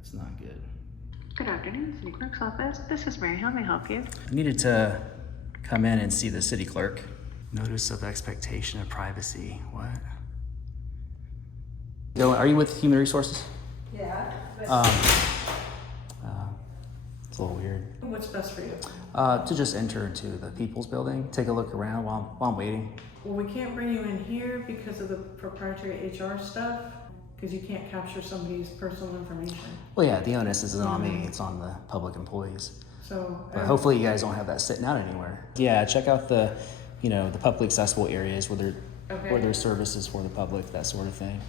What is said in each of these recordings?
That's not good. Good afternoon, City Clerk's office. This is Mary. How may I help you? I needed to come in and see the city clerk. Notice of expectation of privacy. What? Yo, are you with Human Resources? Yeah. It's a little weird. What's best for you? To just enter into the People's Building, take a look around while I'm waiting. Well, we can't bring you in here because of the proprietary HR stuff, because you can't capture somebody's personal information. Well, yeah, the onus isn't on me, it's on the public employees. So, But hopefully you guys don't have that sitting out anywhere. Yeah, check out the, the publicly accessible areas where there's services for the public, that sort of thing.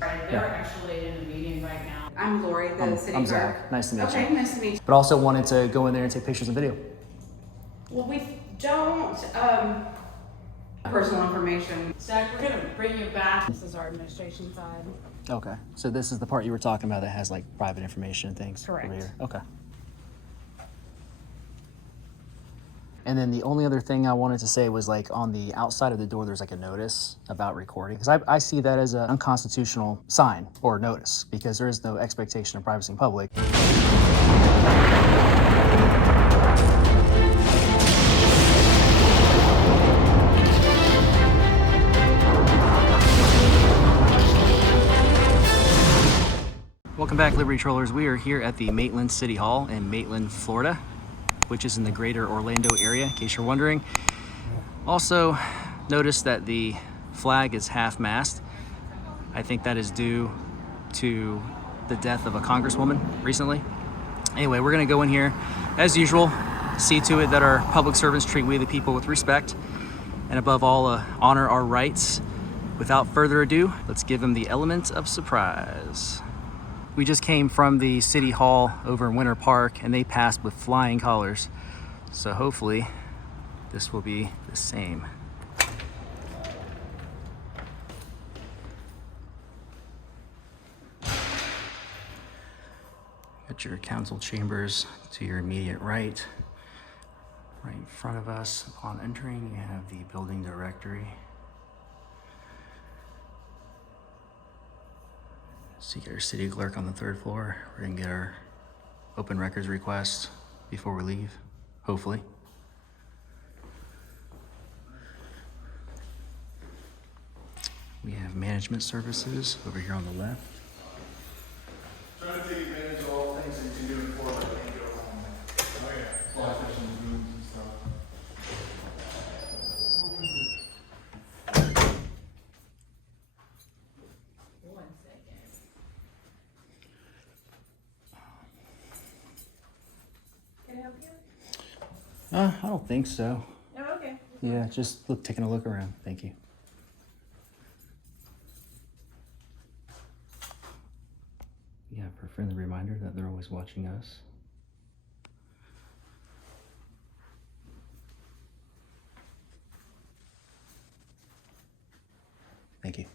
They're actually in a meeting right now. I'm Lori, the city I'm clerk. Zach. Nice to meet you. Okay, nice to meet you. But also wanted to go in there and take pictures and video. Well, we don't, personal information. Zach, we're gonna bring you back. This is our administration side. Okay. So this is the part you were talking about that has like private information and things. Correct. Over here. Okay. And then the only other thing I wanted to say was like on the outside of the door, there's like a notice about recording. Because I see that as an unconstitutional sign or notice because there is no expectation of privacy in public. Welcome back, Liberty Trollers. We are here at the Maitland City Hall in Maitland, Florida, which is in the greater Orlando area, in case you're wondering. Also, notice that the flag is half-mast. I think that is due to the death of a congresswoman recently. Anyway, we're gonna go in here, as usual, see to it that our public servants treat we the people with respect, and above all, honor our rights. Without further ado, let's give them the element of surprise. We just came from the City Hall over in Winter Park and they passed with flying colors. So hopefully this will be the same. Got your council chambers to your immediate right. Right in front of us upon entering, you have the building directory. So you get our city clerk on the 3rd floor. We're gonna get our open records request before we leave, hopefully. We have management services over here on the left. Trying to take advantage of all things that you can do in Florida. I can't go home. Oh yeah, fly fishing rooms and stuff. I don't think so. Oh, okay. Yeah, just taking a look around. Thank you. Yeah, for a friendly reminder that they're always watching us. Thank you.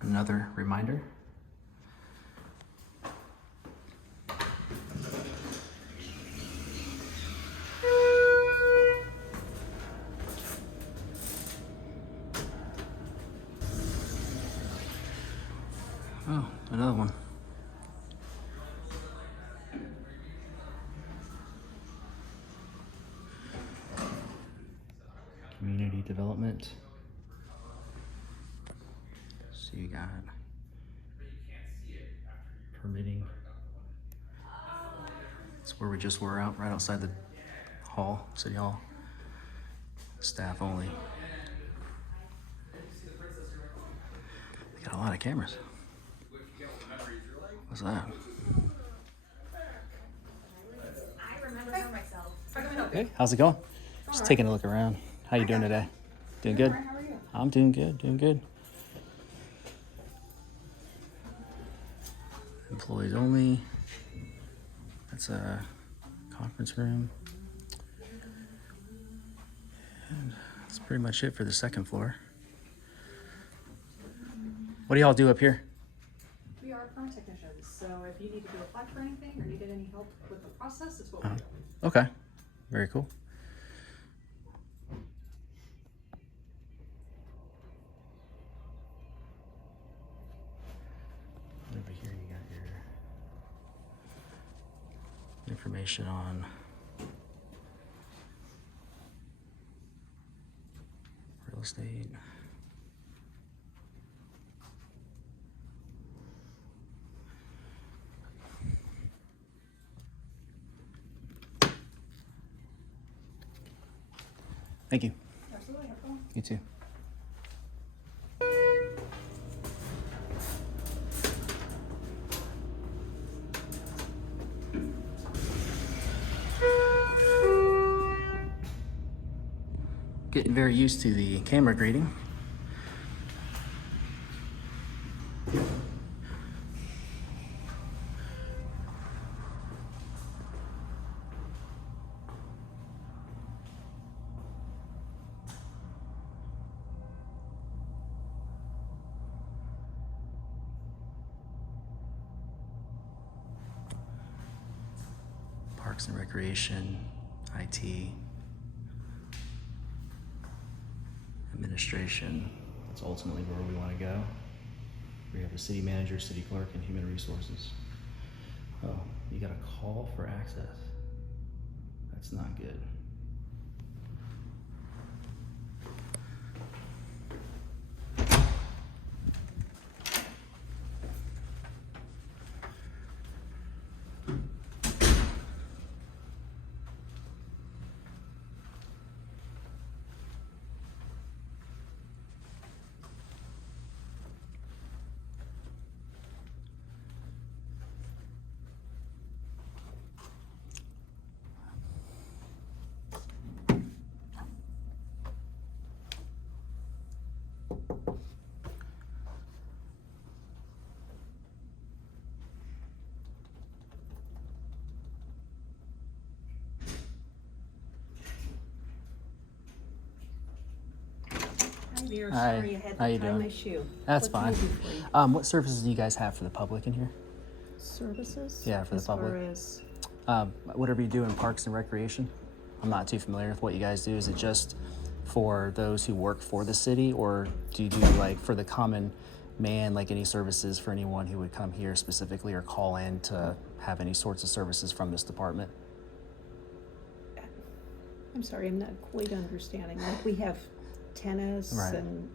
Another reminder. Oh, another one. Community development. So you got permitting. That's where we just were out, right outside the hall, City Hall. Staff only. They got a lot of cameras. What's that? I remember her myself. Hey, how's it going? Just taking a look around. How you doing today? Doing good? How are you? I'm doing good, doing good. Employees only. That's a conference room. And that's pretty much it for the 2nd floor. What do y'all do up here? We are permit technicians, so if you need to do a flag for anything or needed any help with the process, it's what we do. Okay, very cool. information on real estate. Thank you. Absolutely, have fun. You too. Getting very used to the camera greeting. Parks and Recreation, IT, administration. That's ultimately where we want to go. We have the city manager, city clerk, and human resources. Oh, you got a call for access. That's not good. Hi dear, Hi, sorry I had how to you tie doing? my shoe. That's What can fine. I do for you? What services do you guys have for the public in here? Services? Yeah, for the As far public. as, Whatever you do in Parks and Recreation. I'm not too familiar with what you guys do. Is it just for those who work for the city, or do you do like for the common man, like any services for anyone who would come here specifically or call in to have any sorts of services from this department? I'm sorry, I'm not quite understanding. Like we have tennis Right. and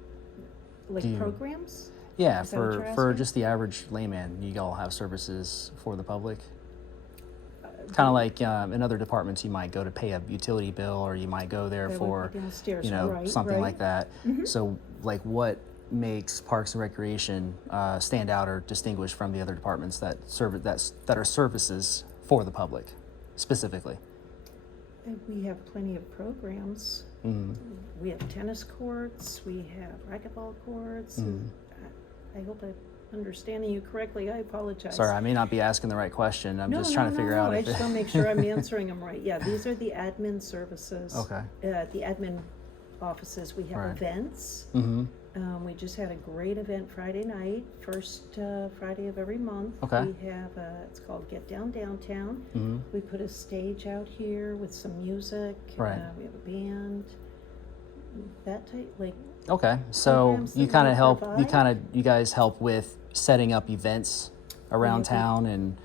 like Do you- programs? Yeah, Is that what you're for asking? just the average layman, you all have services for the public. Kind of like in other departments, you might go to pay a utility bill, or you might go there That would for, be downstairs, you know, right, something right. like that. Mhm. So, like, what makes Parks and Recreation stand out or distinguish from the other departments that that are services for the public, specifically? And we have plenty of programs. Mm. We have tennis courts, we have racquetball courts. And I hope I'm understanding you correctly. I apologize. Sorry, I may not be asking the right question. I'm No, just no, trying to figure no, out I if just want to make sure I'm answering them right. Yeah, these are the admin services. Okay. The admin offices. We have Right. events. Mm-hmm. We just had a great event Friday night, first Friday of every month. Okay. We have, it's called Get Down Downtown. Mm-hmm. We put a stage out here with some music. Right. We have a band. That type, like, Okay, so programs that you we kind of help. provide. You guys help with setting up events around Mhm. town, and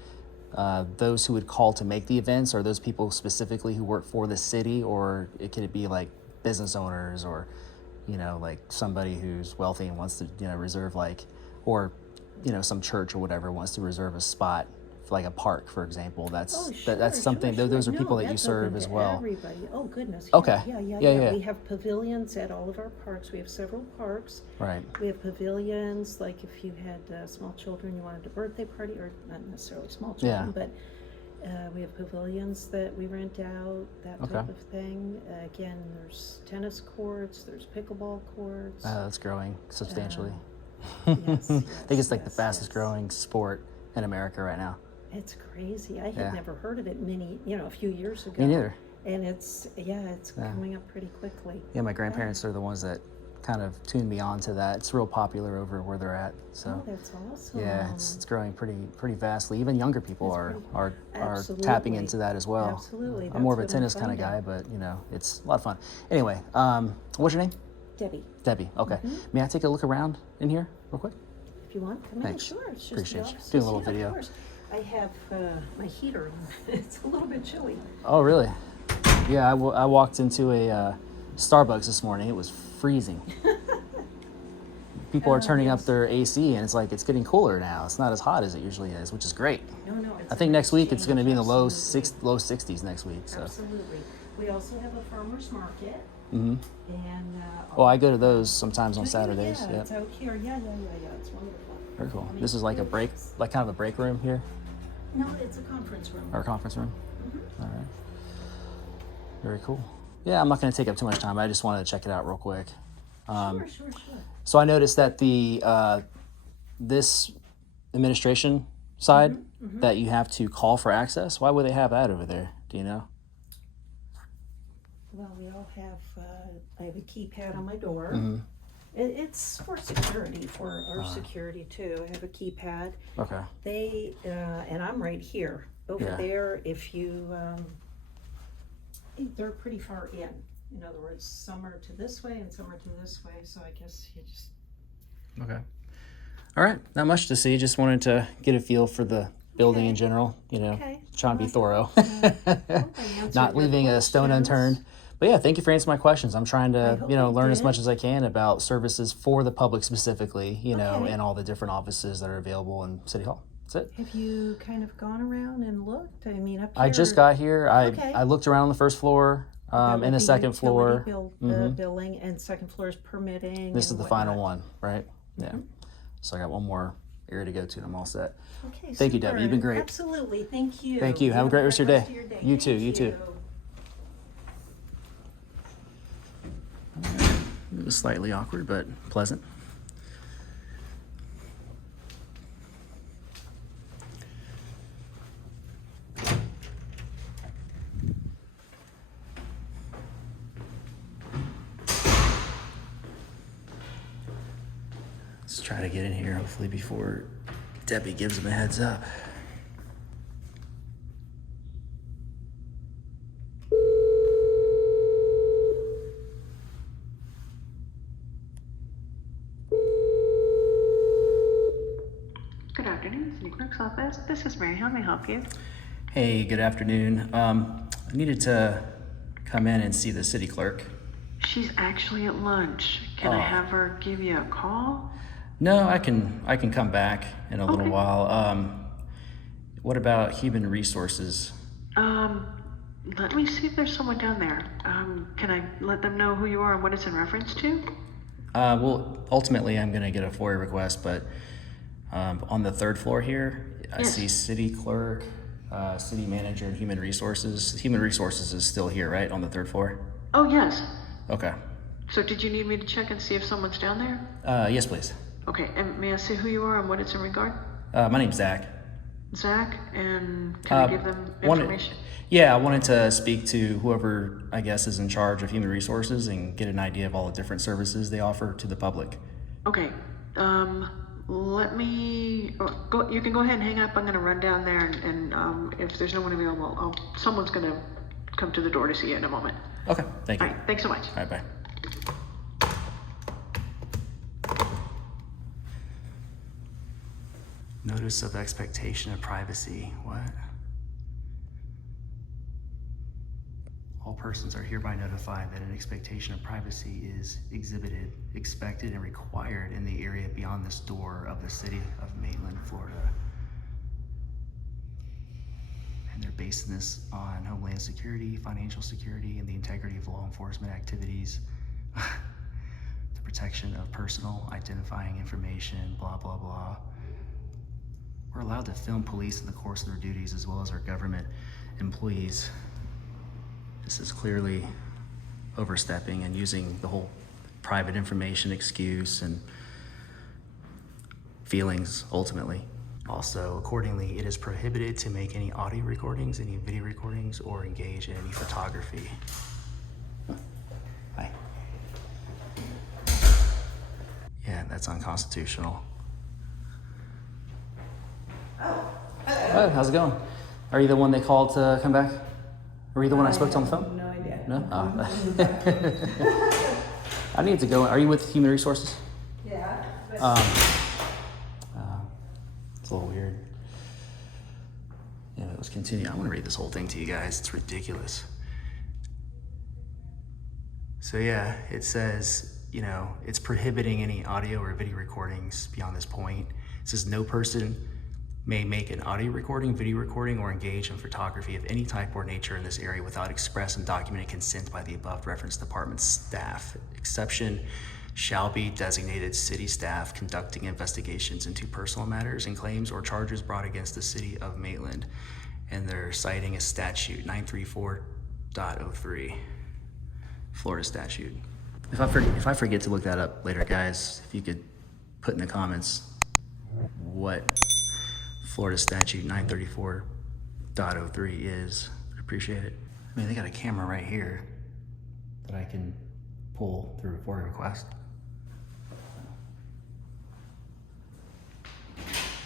those who would call to make the events are those people specifically who work for the city, or could it be like business owners, or like somebody who's wealthy and wants to reserve or some church or whatever wants to reserve a spot for like a park, for example. That's oh, sure, that's something. sure, Those are sure. people No, that you that's serve open as to well. Everybody. Oh goodness. Okay. Yeah. Yeah. We have pavilions at all of our parks. We have several parks. Right. We have pavilions, like if you had small children, you wanted a birthday party, or not necessarily small children, but we have pavilions that we rent out, that Okay. type of thing. Again, there's tennis courts, there's pickleball courts. That's growing substantially. yes, I think it's like the yes, fastest yes. growing sport in America right now. It's crazy. I had Yeah. never heard of it a few years ago. Me neither. And it's Yeah. coming up pretty quickly. Yeah, my grandparents are the ones that kind of tuned me on to that. It's real popular over where they're at. So Oh, that's awesome. yeah, it's growing pretty vastly. Even younger people That's are pretty- tapping Absolutely. into that as well. Absolutely. I'm more of a That's what I'm tennis kind of guy, finding. but it's a lot of fun. Anyway, what's your name? Debbie, Debbie. Okay. Mm-hmm. May I take a look around in here real quick? if you want, come Thanks. in. Sure. It's just Appreciate the you. offices. Do a little Yeah, video. Of course. I have my heater on. It's a little bit chilly. Oh, really? Yeah, I walked into a Starbucks this morning. It was freezing. People are turning up their AC, and it's like it's getting cooler now. It's not as hot as it usually is, which is great. No, it's I think next week it's going to be in the low absolutely. low 60s next week. So. Absolutely. We also have a farmer's market. Mm-hmm. And Well, I go to those sometimes on do you? Saturdays. Yeah, Yep. it's out here. Yeah. It's wonderful. Very cool. I mean, This is like a break, like kind of a break room here, No, it's a conference room. or a conference room. Mm-hmm. All right. Very cool. Yeah, I'm not going to take up too much time. I just wanted to check it out real quick. Sure. So I noticed that the this administration side that you have to call for access. Why would they have that over there? Do you know? Well, we all have, I have a keypad on my door. Mm-hmm. It's for security, for our security too. I have a keypad. Okay. They, and I'm right here. Over Yeah. there, if you, they're pretty far in. In other words, some are to this way and some are to this way, so I guess you just... Okay. All right. Not much to see. Just wanted to get a feel for the building in general. You know, trying to be thorough, not leaving a stone unturned. But yeah, thank you for answering my questions. I'm trying to, learn as much as I can about services for the public specifically, and all the different offices that are available in City Hall. That's it. Have you kind of gone around and looked? I mean, up here... I just got here. I looked around on the first floor, and the second floor. Billing, and second floor is permitting. This is and the final whatnot. one, right? Yeah. So I got one more area to go to, and I'm all set. Okay, Thank you, super. Debbie. You've been great. Absolutely. Thank you. Thank you. Have a great rest of your day. You too. Thank You too. It was slightly awkward, but pleasant. Let's try to get in here, hopefully, before Debbie gives him a heads up. Good afternoon, City Clerk's office. This is Mary. How may I help you? Hey, good afternoon. I needed to come in and see the city clerk. She's actually at lunch. Can I have her give you a call? No, I can come back in a little while. What about human resources? Let me see if there's someone down there. Can I let them know who you are and what it's in reference to? Well, ultimately, I'm going to get a FOIA request, but on the third floor here, I see city clerk, city manager, and human resources. Human resources is still here, right, on the third floor? Oh, yes. Okay. So did you need me to check and see if someone's down there? Yes, please. Okay, and may I say who you are and what it's in regard? My name's Zach. Zach, and can I give them information? I wanted to speak to whoever I guess is in charge of human resources and get an idea of all the different services they offer to the public. Okay, let me go. You can go ahead and hang up. I'm going to run down there, and if there's no one available, someone's going to come to the door to see you in a moment. Okay, thank you. All right, thanks so much. All right, bye. Notice of expectation of privacy. What? All persons are hereby notified that an expectation of privacy is exhibited, expected, and required in the area beyond this door of the city of Maitland, Florida. And they're basing this on homeland security, financial security, and the integrity of law enforcement activities, the protection of personal identifying information, blah, blah, blah. We're allowed to film police in the course of their duties as well as our government employees. This is clearly overstepping and using the whole private information excuse and feelings ultimately. Also, accordingly, it is prohibited to make any audio recordings, any video recordings, or engage in any photography. Hi. Yeah, that's unconstitutional. Oh, how's it going? Are you the one they called to come back? Were you the one I spoke to on the phone? No idea. No? Oh. I need to go. Are you with Human Resources? Yeah. It's a little weird. let's continue. I want to read this whole thing to you guys. It's ridiculous. So yeah, it says, you know, it's prohibiting any audio or video recordings beyond this point. It says no person may make an audio recording, video recording, or engage in photography of any type or nature in this area without express and documented consent by the above referenced department's staff. Exception shall be designated city staff conducting investigations into personal matters and claims or charges brought against the city of Maitland. And they're citing a statute, 934.03, Florida statute. If I forget to look that up later, guys, if you could put in the comments what Florida statute 934.03 is, I'd appreciate it. I mean, they got a camera right here that I can pull through a FOIA request.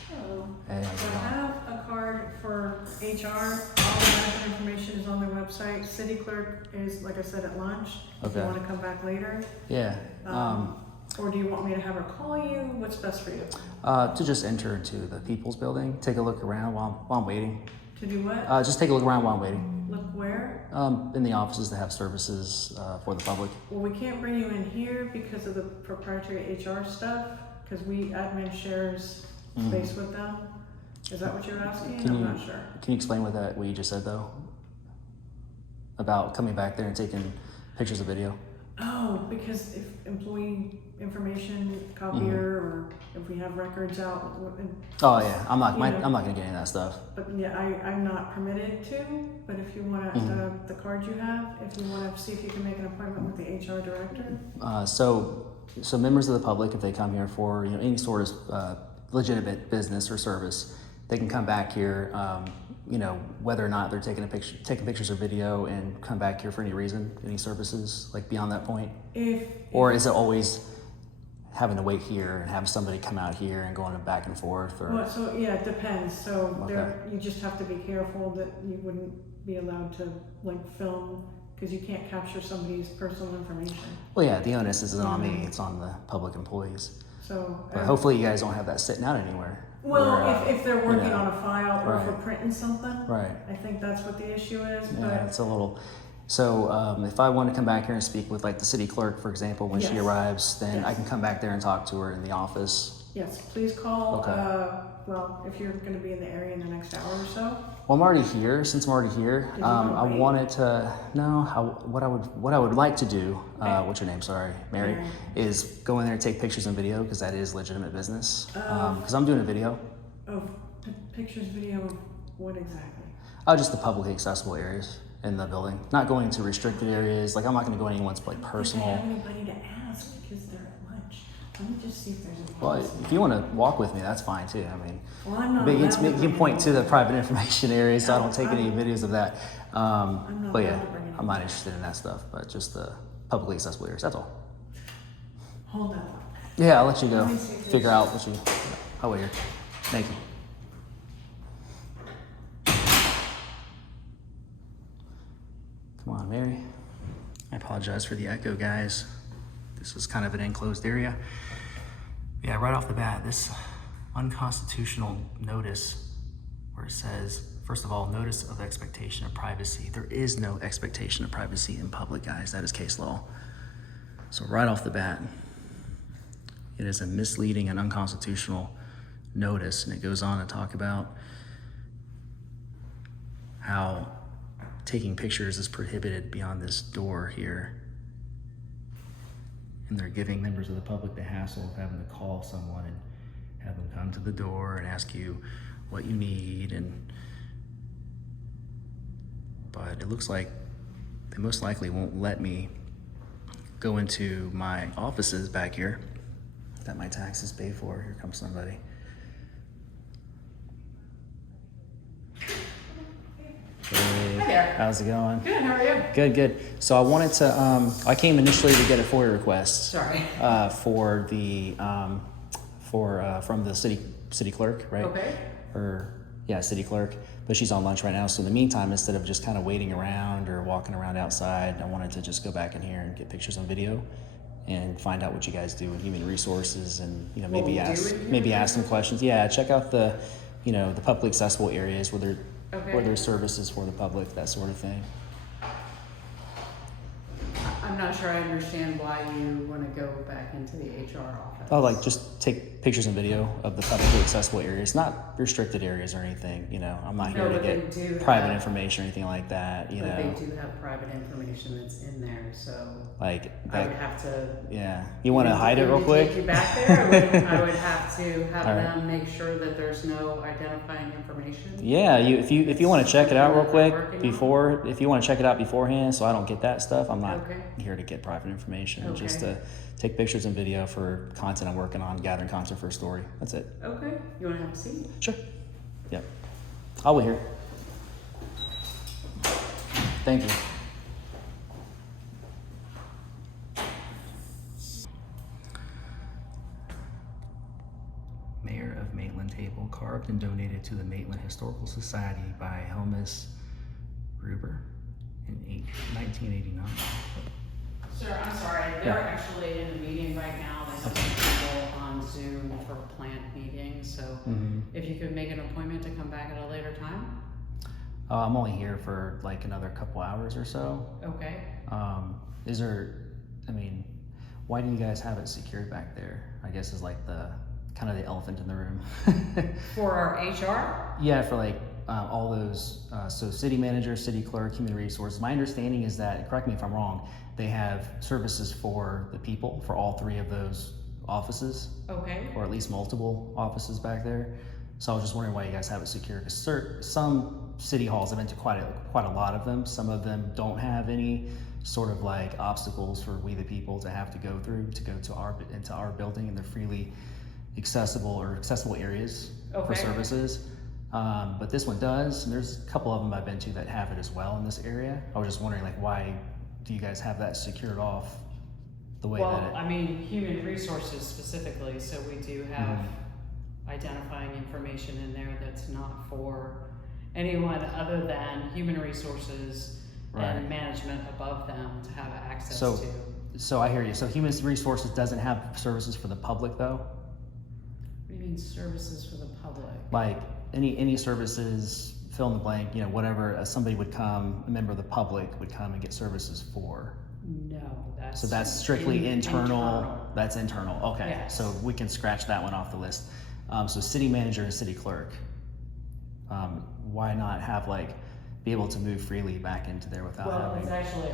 Hello. Hey, how's it I going? have a card for HR. All the relevant information is on their website. City clerk is, like I said, at lunch. If you Okay. want to come back later. Yeah. Or do you want me to have her call you? What's best for you? To just enter into the People's Building, take a look around while I'm waiting. To do what? Just take a look around while I'm waiting. Look where? In the offices that have services for the public. Well, we can't bring you in here because of the proprietary HR stuff, because admin shares space with them. Is that what you're asking? I'm not sure. Can you explain what you just said though? About coming back there and taking pictures of video? Oh, because if employee information, copier, or if we have records out. Oh yeah, I'm not You know. I'm not gonna get any of that stuff. But yeah, I'm not permitted to, but if you want the card you have, if you want to see if you can make an appointment with the HR director. So members of the public, if they come here for any sort of legitimate business or service, they can come back here. Whether or not they're taking pictures or video, and come back here for any reason, any services like beyond that point. Or is it always having to wait here and have somebody come out here and going back and forth? Or Well, so yeah, it depends. So Okay. you just have to be careful that you wouldn't be allowed to film, because you can't capture somebody's personal information. well, yeah, the onus isn't on me; it's on the public employees. So. But hopefully, you guys don't have that sitting out anywhere. Well, where, if they're working on a file or if right. we're printing something, Right. I think that's what the issue is. Yeah, But it's a little. So if I want to come back here and speak with like the city clerk, for example, when she Yes. arrives, then I Yes. can come back there and talk to her in the office. yes, please call. Okay. If you're going to be in the area in the next hour or so. Well, I'm already here. Since I'm already here, Did you wanna I wait? wanted to what I would like to do. What's your name? Sorry, Mary. Mary. Is go in there and take pictures and video, because that is legitimate business. Because I'm doing a video. Of pictures, video of what exactly? Just the publicly accessible areas in the building. Not going to restricted areas. Like I'm not going to go anyone's like I don't personal. have anybody to ask because they're at lunch. Let me just see if there's a Well, policy. if you want to walk with me, that's fine too. I mean, Well, I'm not but allowed to you bring can point it to in. the private information areas, so I don't take any I'm- videos of that. I'm not But allowed yeah, to bring it in. I'm not interested in that stuff. But just the publicly accessible areas. That's all. Hold on. Yeah, I'll let you go. Let me see if Figure out what you. I'll wait here. Thank you. Come on, Mary. I apologize for the echo, guys. This is kind of an enclosed area. Yeah, right off the bat, this unconstitutional notice where it says, first of all, notice of expectation of privacy. There is no expectation of privacy in public, guys. That is case law. So right off the bat, it is a misleading and unconstitutional notice, and it goes on to talk about how taking pictures is prohibited beyond this door here. And they're giving members of the public the hassle of having to call someone and have them come to the door and ask you what you need. But it looks like they most likely won't let me go into my offices back here that my taxes pay for. Here comes somebody. Hey, Hi there. how's it going? Good, how are you? Good, good. So I wanted to, I came initially to get a FOIA request. Sorry. For the, from the city clerk, right? Okay. City clerk, but she's on lunch right now. So in the meantime, instead of just kind of waiting around or walking around outside, I wanted to just go back in here and get pictures on video and find out what you guys do in human resources, and maybe ask some questions. Yeah, check out the, the publicly accessible areas where Okay. Or there's services for the public, that sort of thing. I'm not sure I understand why you want to go back into the HR office. Oh, like just take pictures and video of the publicly accessible areas, not restricted areas or anything, you know. I'm not here No, to but get they do private have- information or anything like that, you But know. they do have private information that's in there, so Like I would that, have to. yeah. You want to hide it Maybe real quick? Take you back there. I would have to have All right. them make sure that there's no identifying information. Yeah, if you want to check it out real Something that they're quick working on? if you want to check it out beforehand, so I don't get that stuff. I'm not Okay. here to get private information, just Okay. to take pictures and video for content I'm working on, gathering content for a story. That's it. Okay, you want to have a seat? Sure. Yep. I'll wait here. Thank you. Mayor of Maitland table, carved and donated to the Maitland Historical Society by Helmus Gruber in 1989. Sir, I'm sorry. They're actually in a meeting right now. They have some people on Zoom for a planned meeting. So if you could make an appointment to come back at a later time. I'm only here for like another couple hours or so. Okay. Is there, I mean, why do you guys have it secured back there? I guess is like the kind of the elephant in the room. For our HR? Yeah, for like all those, so city manager, city clerk, human resources. My understanding is that, correct me if I'm wrong, they have services for the people, for all three of those offices, Okay. or at least multiple offices back there. So I was just wondering why you guys have it secure, because some city halls, I've been to quite a lot of them. Some of them don't have any sort of like obstacles for we the people to have to go through to go to into our building, and they're freely accessible or accessible areas for services. But this one does, and there's a couple of them I've been to that have it as well in this area. I was just wondering, like, why do you guys have that secured off the way that it? Well, I mean, human resources specifically, so we do have identifying information in there that's not for anyone other than human resources and management above them to have access to. So I hear you. So human resources doesn't have services for the public though? What do you mean services for the public? Like any services, fill in the blank, you know, whatever, somebody would come, a member of the public would come and get services for. No, that's. So that's strictly internal. That's internal. Okay. Yes. So we can scratch that one off the list. So city manager and city clerk, why not have like, be able to move freely back into there without Well, having? it's actually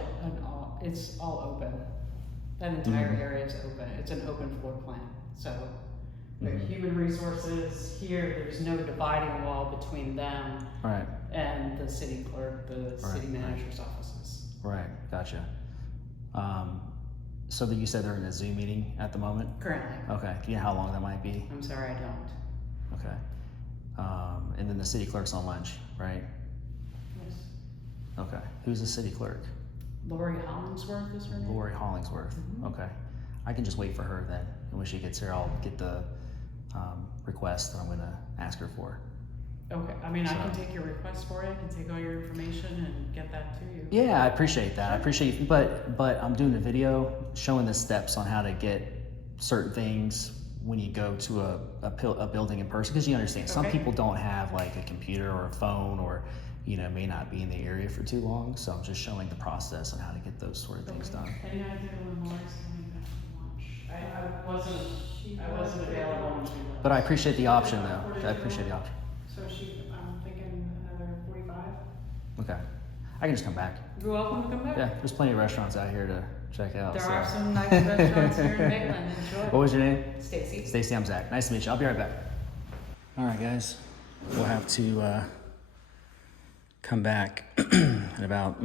it's all open. That entire area is open. It's an open floor plan. So with human resources here, there's no dividing wall between them Right. and the city clerk, the city manager's offices. Right. Gotcha. So that you said they're in a Zoom meeting at the moment? Currently. Okay. Do you know how long that might be? I'm sorry, I don't. Okay. And then the city clerk's on lunch, right? Yes. Okay. Who's the city clerk? Lori Hollingsworth is her name? Lori Hollingsworth. Okay. I can just wait for her then. And when she gets here, I'll get the request that I'm going to ask her for. Okay, I mean, I can take your request for it, I can take all your information and get that to you. Yeah, I appreciate that. I appreciate you, but I'm doing a video showing the steps on how to get certain things when you go to a building in person, because you understand some people don't have like a computer or a phone, or you know, may not be in the area for too long. So I'm just showing the process on how to get those sort of things done. Any idea when Lori's coming back from lunch? I wasn't available when she left. But I appreciate the option though. I appreciate the option. So I'm thinking another 45. Okay. I can just come back. You're welcome to come back. Yeah, there's plenty of restaurants out here to check out. There so. are some nice restaurants here in Maitland, enjoy. What was your name? Stacy. Stacy, I'm Zach. Nice to meet you. I'll be right back. All right, guys. We'll have to come back in about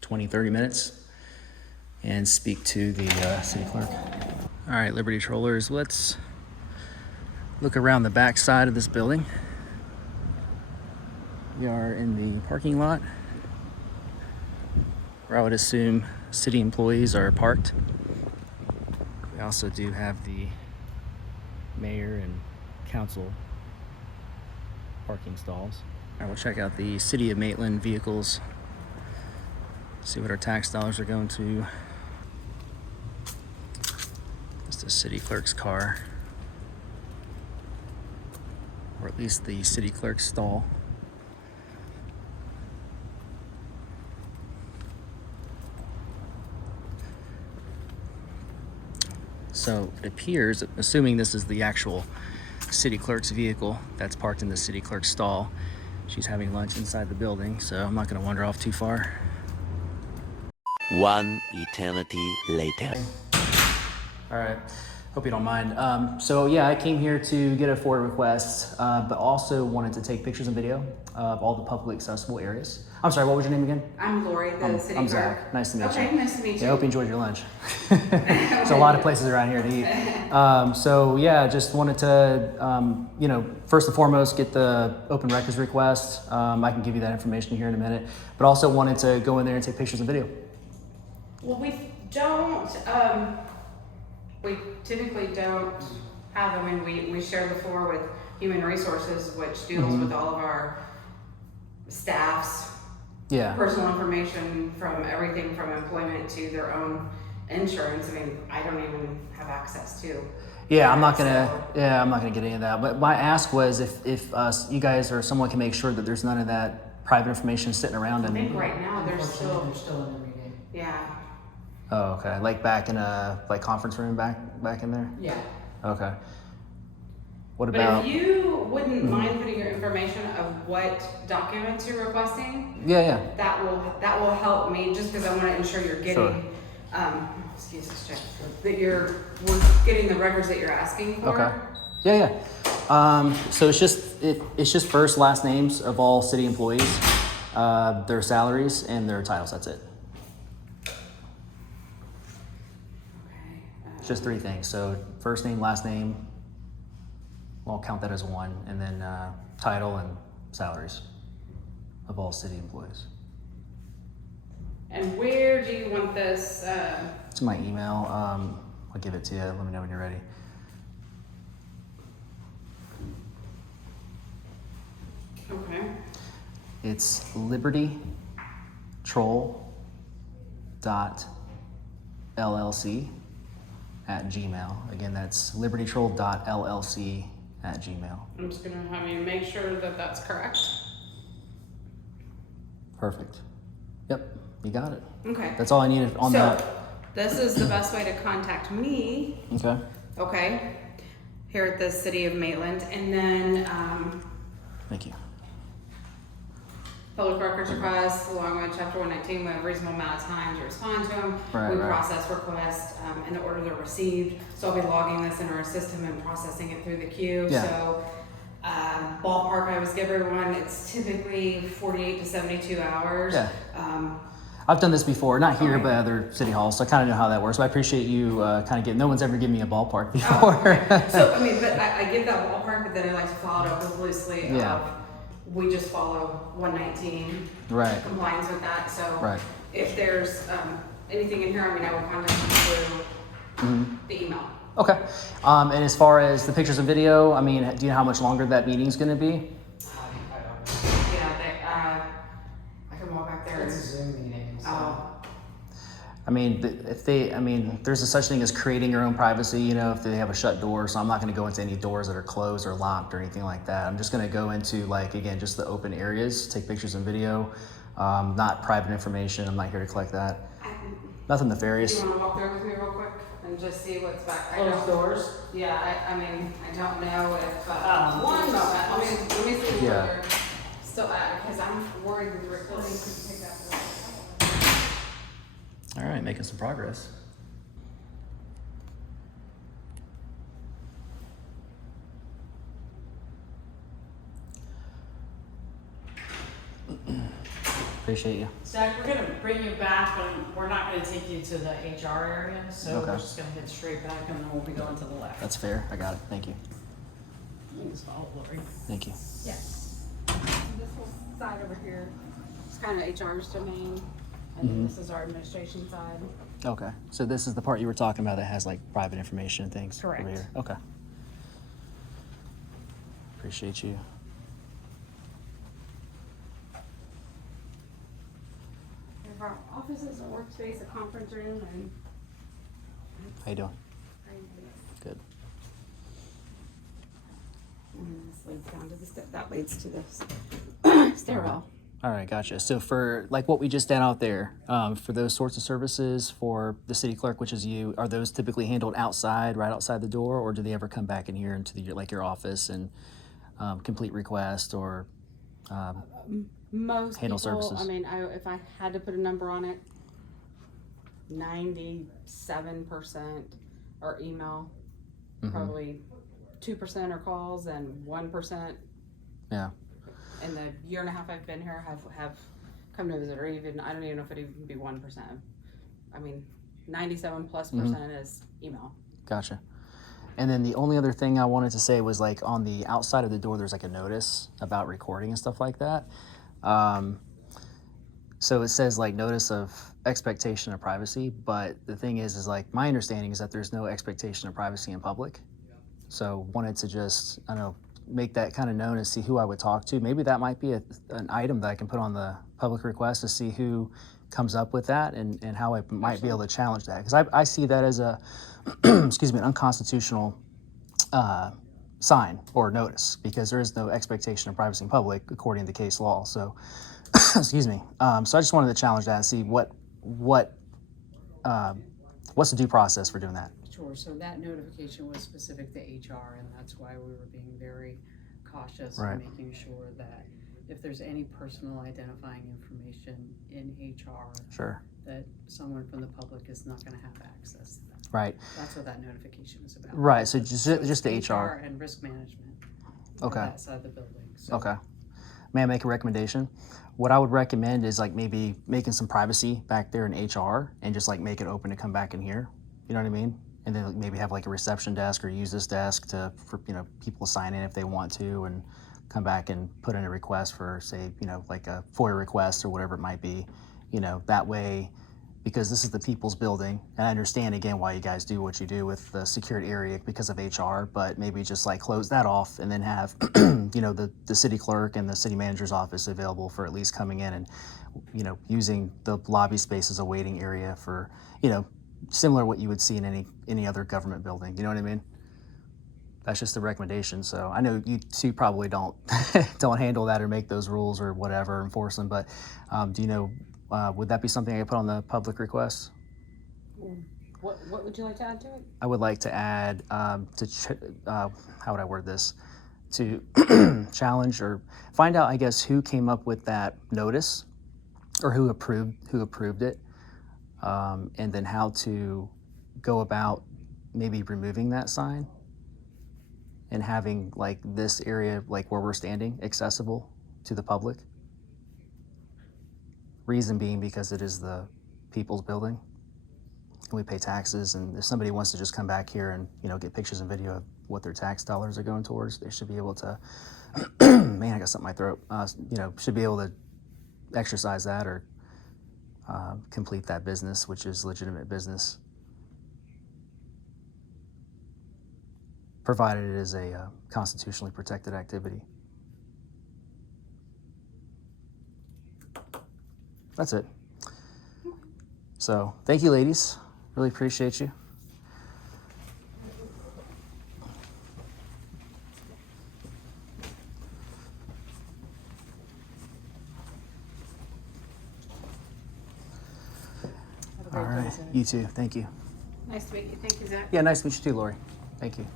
20, 30 minutes and speak to the city clerk. All right, Liberty Trollers, let's look around the back side of this building. We are in the parking lot where I would assume city employees are parked. We also do have the mayor and council parking stalls. All right, we'll check out the City of Maitland vehicles, see what our tax dollars are going to. It's the city clerk's car, or at least the city clerk's stall. So it appears, assuming this is the actual city clerk's vehicle that's parked in the city clerk's stall, she's having lunch inside the building, so I'm not going to wander off too far. One eternity later. All right, hope you don't mind. So yeah, I came here to get a FOIA request, but also wanted to take pictures and video of all the publicly accessible areas. I'm sorry, what was your name again? I'm Lori, the city I'm clerk. Zach. Nice to meet you. Okay, nice to meet you. Yeah, I hope you enjoyed your lunch. There's a lot of places around here to eat. So yeah, just wanted to, you know, first and foremost, get the open records request. I can give you that information here in a minute, but also wanted to go in there and take pictures and video. Well, we typically don't have, I mean, we share the floor with Human Resources, which deals with all of our staff's personal information, from everything from employment to their own insurance. I mean, I don't even have access to. Yeah, I'm not gonna get any of that. But my ask was if you guys or someone can make sure that there's none of that private information sitting around. I think right now they're still in the meeting. Yeah. Oh, okay. Like back in a conference room back in there. Yeah. Okay. What But about? if you wouldn't mind putting your information of what documents you're requesting, Yeah. that will help me, just because I want to ensure you're getting, Sure. excuse us, Jeff, that we're getting the records that you're asking for. Okay. Yeah. So it's just first, last names of all city employees, their salaries and their titles. That's it. Okay. Just three things. So first name, last name. I'll count that as one, and then title and salaries of all city employees. And where do you want this? To my email. I'll give it to you. Let me know when you're ready. Okay. It's libertytroll.llc@gmail. Again, that's libertytroll.llc@gmail. I'm just gonna have you make sure that that's correct. Perfect. Yep, you got it. Okay. That's all I needed on that. This is the best way to contact me. Okay. Okay. Here at the city of Maitland, and then Thank you. public records requests, along with Chapter 119, we have a reasonable amount of time to respond to them. Right, We right. process requests in the order they're received. So I'll be logging this in our system and processing it through the queue. Yeah. So ballpark, I always give everyone, it's typically 48 to 72 hours. Yeah. I've done this before, not here, Okay. but other city halls, so I kind of know how that works. But I appreciate you no one's ever given me a ballpark before. Oh, okay. So, I mean, but I give that ballpark, but then I like to follow it up with loosely. Yeah. We just follow 119 Right. compliance with that. So Right. if there's anything in here, I mean, I will contact you through the email. Okay. And as far as the pictures and video, I mean, do you know how much longer that meeting's going to be? Yeah, I can walk back there. It's a Zoom meeting. So. I mean, there's a such thing as creating your own privacy, you know, if they have a shut door. So I'm not going to go into any doors that are closed or locked or anything like that. I'm just going to go into, again, just the open areas, take pictures and video, not private information. I'm not here to collect that. Nothing Do nefarious. you want to walk there with me real quick and just see what's back? Closed doors? Yeah, I mean, I don't know if, one moment, let me see Yeah. where you're still at, because I'm worried with the recording could pick up. All right, making some progress. Appreciate you. Zach, we're gonna bring you back, but we're not gonna take you to the HR area, so Okay. we're just gonna head straight back and then we'll be going to the left. That's fair. I got it. Thank you. Thanks, follow Lori. Thank you. Yes. This whole side over here is kind of HR's domain, and then this is our administration side. Okay. So this is the part you were talking about that has private information and things Correct. over here. Okay. Appreciate you. We have our offices, a workspace, a conference room, and How you doing? Good. and this leads down to the that leads to the stairwell. All right, gotcha. So for like what we just did out there, for those sorts of services for the city clerk, which is you, are those typically handled outside, right outside the door, or do they ever come back in here into the like your office and complete request or Most handle people, services? I mean, if I had to put a number on it, 97% are email, probably 2% are calls, and 1%. Yeah. In the year and a half I've been here, have come to visit, or even I don't even know if it'd even be 1%. I mean, 97+% is email. Gotcha. And then the only other thing I wanted to say was like on the outside of the door, there's like a notice about recording and stuff like that. So it says like notice of expectation of privacy, but the thing is like my understanding is that there's no expectation of privacy in public. So wanted to just, I don't know, make that kind of known and see who I would talk to. Maybe that might be an item that I can put on the public request to see who comes up with that and how I might be able to challenge that. Because I see that as a, excuse me, an unconstitutional sign or notice because there is no expectation of privacy in public according to case law. So, excuse me. So I just wanted to challenge that and see what's the due process for doing that. Sure, so that notification was specific to HR, and that's why we were being very cautious Right. in making sure that if there's any personal identifying information in HR, Sure. that someone from the public is not gonna have access to that. Right. That's what that notification was about. Right, so just it's the HR. and risk management. Okay. That side of the building, so. Okay. May I make a recommendation? What I would recommend is like maybe making some privacy back there in HR and just like make it open to come back in here. You know what I mean? And then like maybe have like a reception desk or use this desk for people to sign in if they want to and come back and put in a request for say, like a FOIA request or whatever it might be, that way, because this is the people's building. And I understand again why you guys do what you do with the secured area because of HR, but maybe just like close that off and then have, the city clerk and the city manager's office available for at least coming in and, using the lobby space as a waiting area for, similar to what you would see in any other government building. You know what I mean? That's just a recommendation. So I know you two probably don't handle that or make those rules or whatever, enforce them. But do you know? Would that be something I could put on the public request? What would you like to add to it? I would like to add how would I word this? To challenge or find out, I guess, who came up with that notice or who approved it. And then how to go about maybe removing that sign and having like this area, like where we're standing, accessible to the public. Reason being because it is the people's building and we pay taxes, and if somebody wants to just come back here and get pictures and video of what their tax dollars are going towards, they should be able to man, I got something in my throat, should be able to exercise that or complete that business, which is legitimate business, provided it is a constitutionally protected activity. That's it. So thank you, ladies. Really appreciate you. All right, you too. Thank you. Nice to meet you. Thank you, Zach. Yeah, nice to meet you too, Lori. Thank you.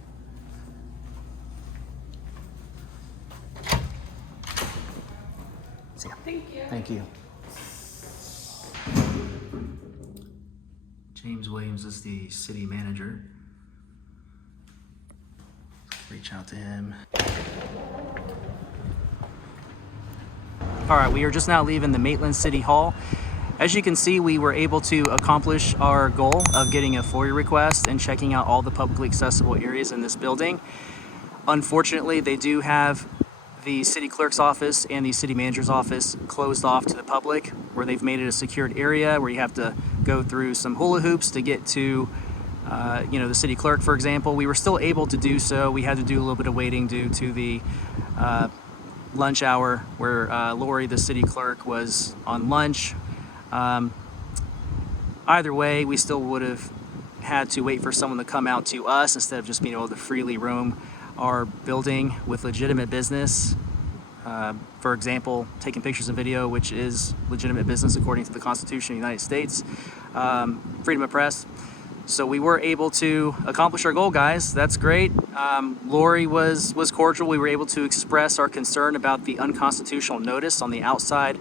See ya. Thank you. Thank you. James Williams is the city manager. Reach out to him. All right, we are just now leaving the Maitland City Hall. As you can see, we were able to accomplish our goal of getting a FOIA request and checking out all the publicly accessible areas in this building. Unfortunately, they do have the city clerk's office and the city manager's office closed off to the public, where they've made it a secured area where you have to go through some hula hoops to get to the city clerk, for example. We were still able to do so. We had to do a little bit of waiting due to the lunch hour where Lori, the city clerk, was on lunch. Either way, we still would have had to wait for someone to come out to us instead of just being able to freely roam our building with legitimate business. For example, taking pictures and video, which is legitimate business according to the Constitution of the United States, freedom of press. So we were able to accomplish our goal, guys. That's great. Lori was cordial. We were able to express our concern about the unconstitutional notice on the outside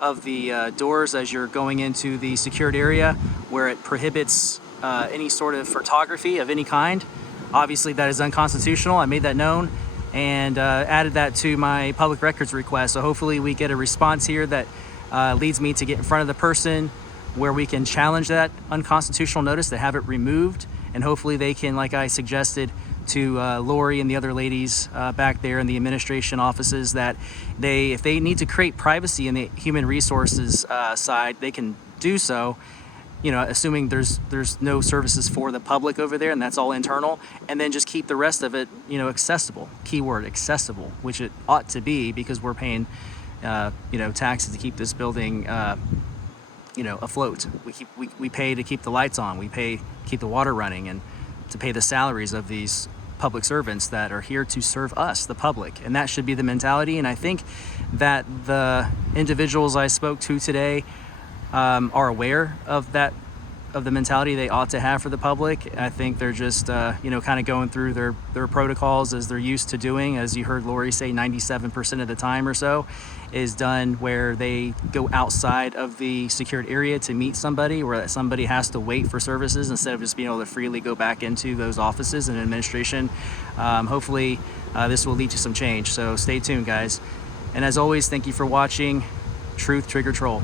of the doors as you're going into the secured area, where it prohibits any sort of photography of any kind. Obviously, that is unconstitutional. I made that known and added that to my public records request. So hopefully we get a response here that leads me to get in front of the person where we can challenge that unconstitutional notice, to have it removed, and hopefully they can, like I suggested to Lori and the other ladies back there in the administration offices, that if they need to create privacy in the human resources side, they can do so, assuming there's no services for the public over there, and that's all internal, and then just keep the rest of it, accessible. Keyword accessible, which it ought to be, because we're paying, taxes to keep this building, afloat. We pay to keep the lights on. We pay to keep the water running, and to pay the salaries of these public servants that are here to serve us, the public. And that should be the mentality. And I think that the individuals I spoke to today are aware of that, of the mentality they ought to have for the public. I think they're just, kind of going through their protocols as they're used to doing. As you heard Lori say, 97% of the time or so is done where they go outside of the secured area to meet somebody, where somebody has to wait for services instead of just being able to freely go back into those offices and administration. Hopefully this will lead to some change. So stay tuned, guys. And as always, thank you for watching Truth Trigger Troll.